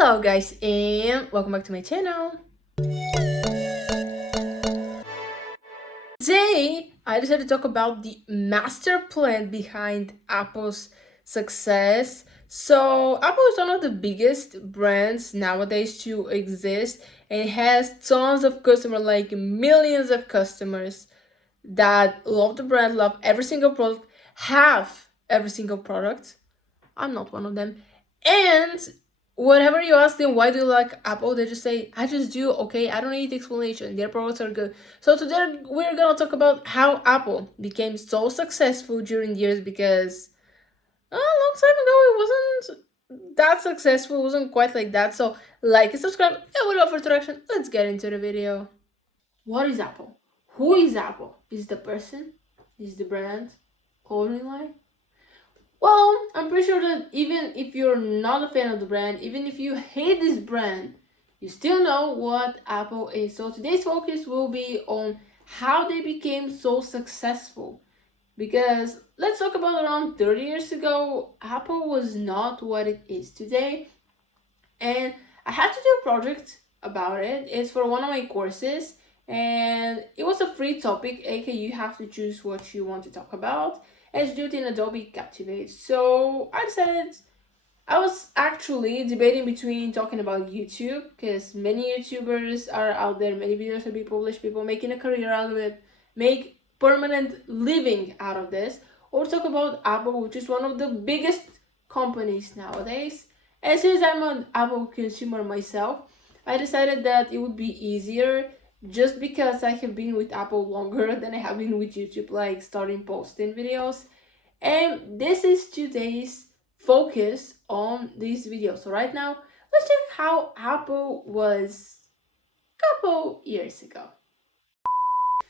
Hello guys and welcome back to my channel. Today I decided to talk about the master plan behind Apple's success. So Apple is one of the biggest brands nowadays to exist, and it has tons of customers, like millions of customers that love the brand, love every single product, have every single product. I'm not one of them. And whenever you ask them why do you like Apple, they just say, I just do, okay, I don't need explanation. Their products are good. So today we're gonna talk about how Apple became so successful during years, because a long time ago it wasn't that successful, it wasn't quite like that. So like and subscribe, and without further ado, let's get into the video. What is Apple? Who is Apple? Is it the person? Is it the brand? Clothing line? Well, I'm pretty sure that even if you're not a fan of the brand, even if you hate this brand, you still know what Apple is. So today's focus will be on how they became so successful. Because let's talk about around 30 years ago, Apple was not what it is today. And I had to do a project about it. It's for one of my courses, and it was a free topic, aka you have to choose what you want to talk about, and do it in Adobe Captivate. So I decided, I was actually debating between talking about YouTube, because many YouTubers are out there, many videos have been published, people making a career out of it, make permanent living out of this, or talk about Apple, which is one of the biggest companies nowadays. And since I'm an Apple consumer myself, I decided that it would be easier, just because I have been with Apple longer than I have been with YouTube, like starting posting videos. And this is today's focus on this video. So right now, let's check how Apple was a couple years ago.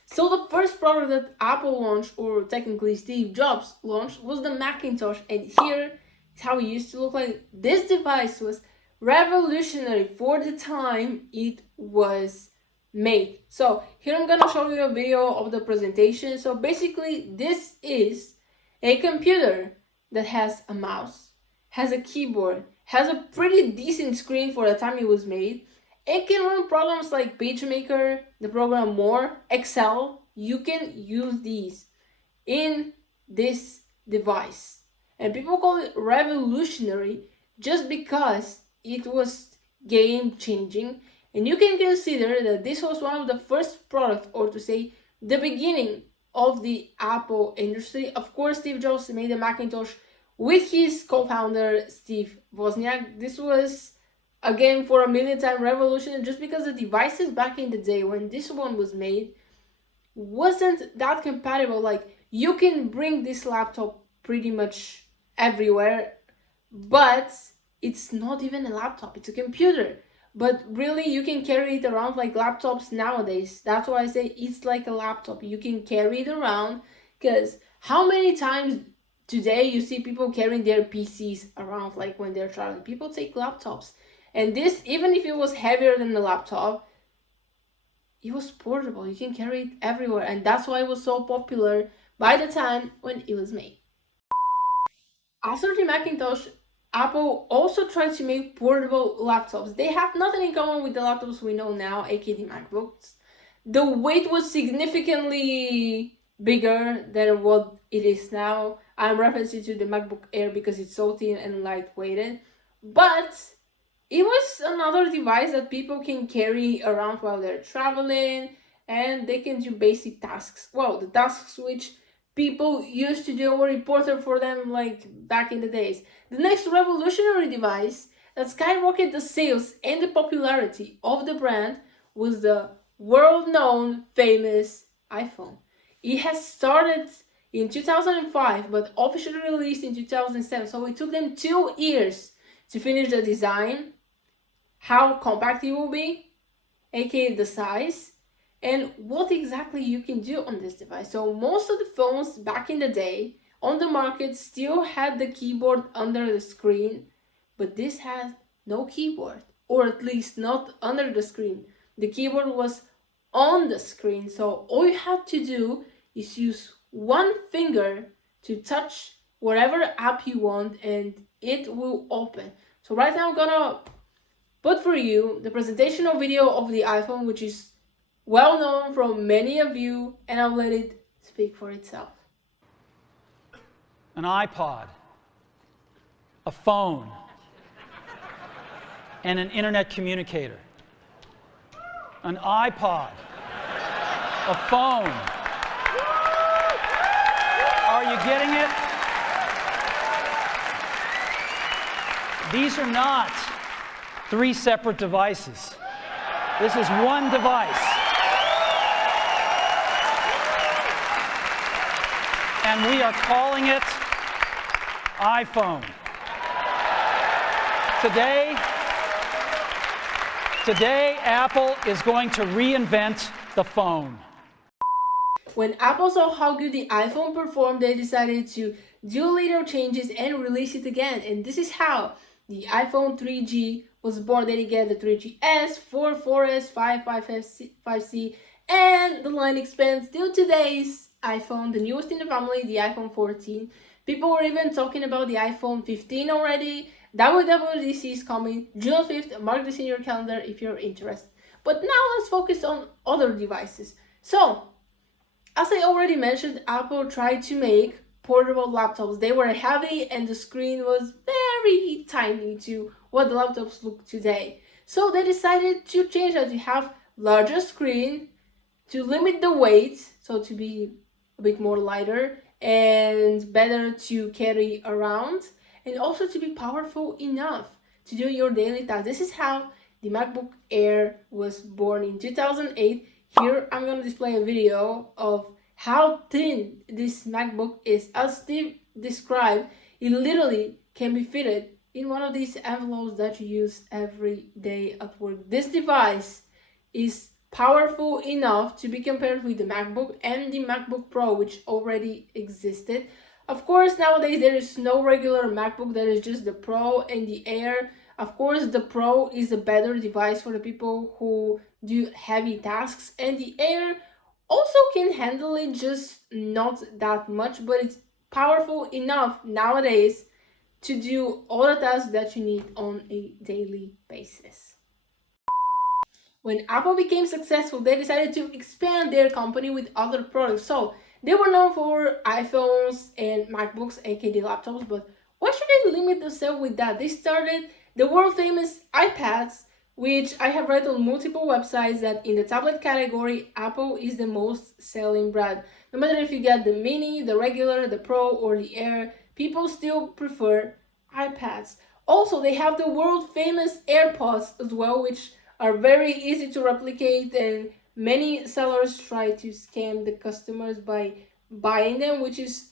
So the first product that Apple launched, or technically Steve Jobs launched, was the Macintosh. And here is how it used to look like. This device was revolutionary for the time it was made. So here I'm gonna show you a video of the presentation. So basically this is a computer that has a mouse, has a keyboard, has a pretty decent screen for the time it was made. It can run programs like PageMaker, the program More, Excel. You can use these in this device. And people call it revolutionary just because it was game changing. And you can consider that this was one of the first products, or to say the beginning of the Apple industry. Of course, Steve Jobs made the Macintosh with his co-founder Steve Wozniak. This was, again, for a million time revolution, just because the devices back in the day when this one was made wasn't that compatible. Like, you can bring this laptop pretty much everywhere, but it's not even a laptop, it's a computer. But really, you can carry it around like laptops nowadays. That's why I say it's like a laptop. You can carry it around, because how many times today you see people carrying their PCs around, like when they're traveling? People take laptops. And this, even if it was heavier than the laptop, it was portable. You can carry it everywhere. And that's why it was so popular by the time when it was made. After the Macintosh, Apple also tried to make portable laptops. They have nothing in common with the laptops we know now, aka the MacBooks. The weight was significantly bigger than what it is now. I'm referencing to the MacBook Air because it's so thin and lightweighted. But it was another device that people can carry around while they're traveling, and they can do basic tasks. Well, the tasks which people used to do or important for them, like back in the days. The next revolutionary device that skyrocketed the sales and the popularity of the brand was the world-known famous iPhone. It has started in 2005 but officially released in 2007, so it took them 2 years to finish the design, how compact it will be, aka the size, and what exactly you can do on this device. So most of the phones back in the day on the market still had the keyboard under the screen, but this has no keyboard, or at least not under the screen. The keyboard was on the screen, so all you had to do is use one finger to touch whatever app you want and it will open. So right now I'm gonna But for you, the presentational video of the iPhone, which is well known from many of you, and I'll let it speak for itself. An iPod, a phone, and an internet communicator. An iPod, a phone. Are you getting it? These are not three separate devices. This is one device. And we are calling it iPhone. Today, Apple is going to reinvent the phone. When Apple saw how good the iPhone performed, they decided to do little changes and release it again. And this is how the iPhone 3G was born. Then you get the 3GS, 4, 4S, 5, 5S, 5C, and the line expands till today's iPhone, the newest in the family, the iPhone 14. People were even talking about the iPhone 15 already. WWDC is coming June 5th. Mark this in your calendar if you're interested. But now let's focus on other devices. So, as I already mentioned, Apple tried to make portable laptops. They were heavy and the screen was very tiny to what the laptops look today. So they decided to change that, to have larger screen, to limit the weight, so to be a bit more lighter and better to carry around, and also to be powerful enough to do your daily tasks. This is how the MacBook Air was born in 2008. Here I'm going to display a video of how thin this MacBook is. As Steve described, it literally can be fitted in one of these envelopes that you use every day at work. This device is powerful enough to be compared with the MacBook and the MacBook Pro, which already existed. Of course, nowadays there is no regular MacBook, there is just the Pro and the Air. Of course, the Pro is a better device for the people who do heavy tasks, and the Air also can handle it, just not that much, but it's powerful enough nowadays to do all the tasks that you need on a daily basis. When Apple became successful, they decided to expand their company with other products. So they were known for iPhones and MacBooks, aka laptops, but why should they limit themselves with that? They started the world famous iPads, which I have read on multiple websites that in the tablet category, Apple is the most selling brand. No matter if you get the mini, the regular, the Pro, or the Air, people still prefer iPads. Also, they have the world famous AirPods as well, which are very easy to replicate, and many sellers try to scam the customers by buying them, which is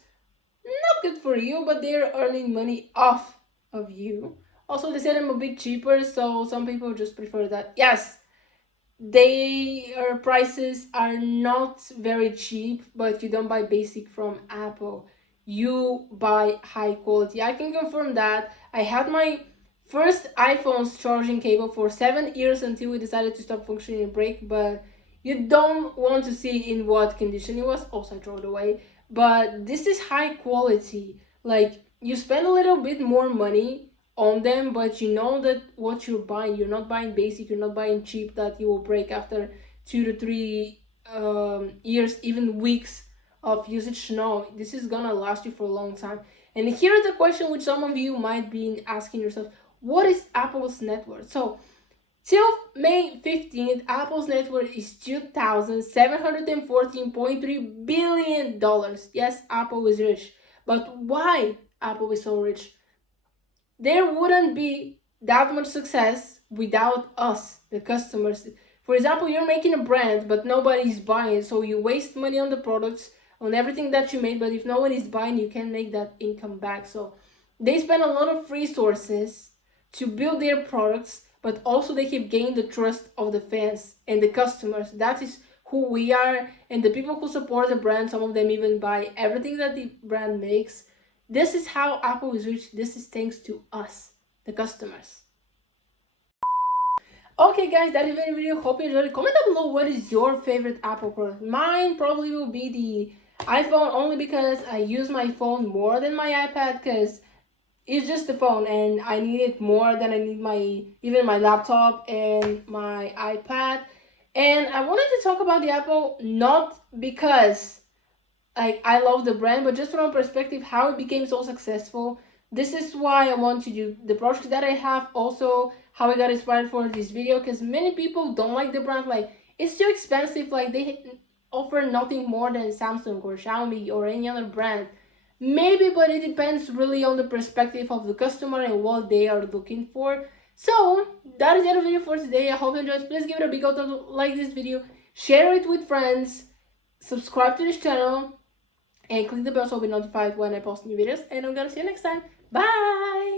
not good for you, but they're earning money off of you. Also, they sell them a bit cheaper, so some people just prefer that. Yes, their prices are not very cheap, but you don't buy basic from Apple. You buy high quality. I can confirm that. I had my first iPhone's charging cable for 7 years until we decided to stop functioning and break, but you don't want to see in what condition it was. Also, I throw it away. But this is high quality. Like, you spend a little bit more money on them, but you know that what you're buying, you're not buying basic, you're not buying cheap that you will break after 2 to 3 years, even weeks of usage. No, this is gonna last you for a long time. And here's the question which some of you might be asking yourself: what is Apple's net worth? So till May 15th, Apple's net worth is $2,714.3 billion. Yes, Apple is rich. But why Apple is so rich? There wouldn't be that much success without us, the customers. For example, you're making a brand, but nobody's buying, so you waste money on the products, on everything that you made, but if no one is buying, you can make that income back. So they spend a lot of resources to build their products, but also they have gained the trust of the fans and the customers. That is who we are, and the people who support the brand, some of them even buy everything that the brand makes. This is how Apple is rich. This is thanks to us, the customers. Okay guys, that is the video. Hope you enjoyed it. Comment down below what is your favorite Apple product. Mine probably will be the iPhone, only because I use my phone more than my iPad, because it's just the phone, and I need it more than I need my laptop and my iPad. And I wanted to talk about the Apple not because I love the brand, but just from a perspective how it became so successful. This is why I want to do the project that I have. Also, how I got inspired for this video, because many people don't like the brand. Like, it's too expensive. Like, they offer nothing more than Samsung or Xiaomi or any other brand. Maybe, but it depends really on the perspective of the customer and what they are looking for. So that is the end of the video for today. I hope you enjoyed. Please give it a big thumbs up, like this video, share it with friends, subscribe to this channel, and click the bell so you'll be notified when I post new videos. And I'm gonna see you next time. Bye!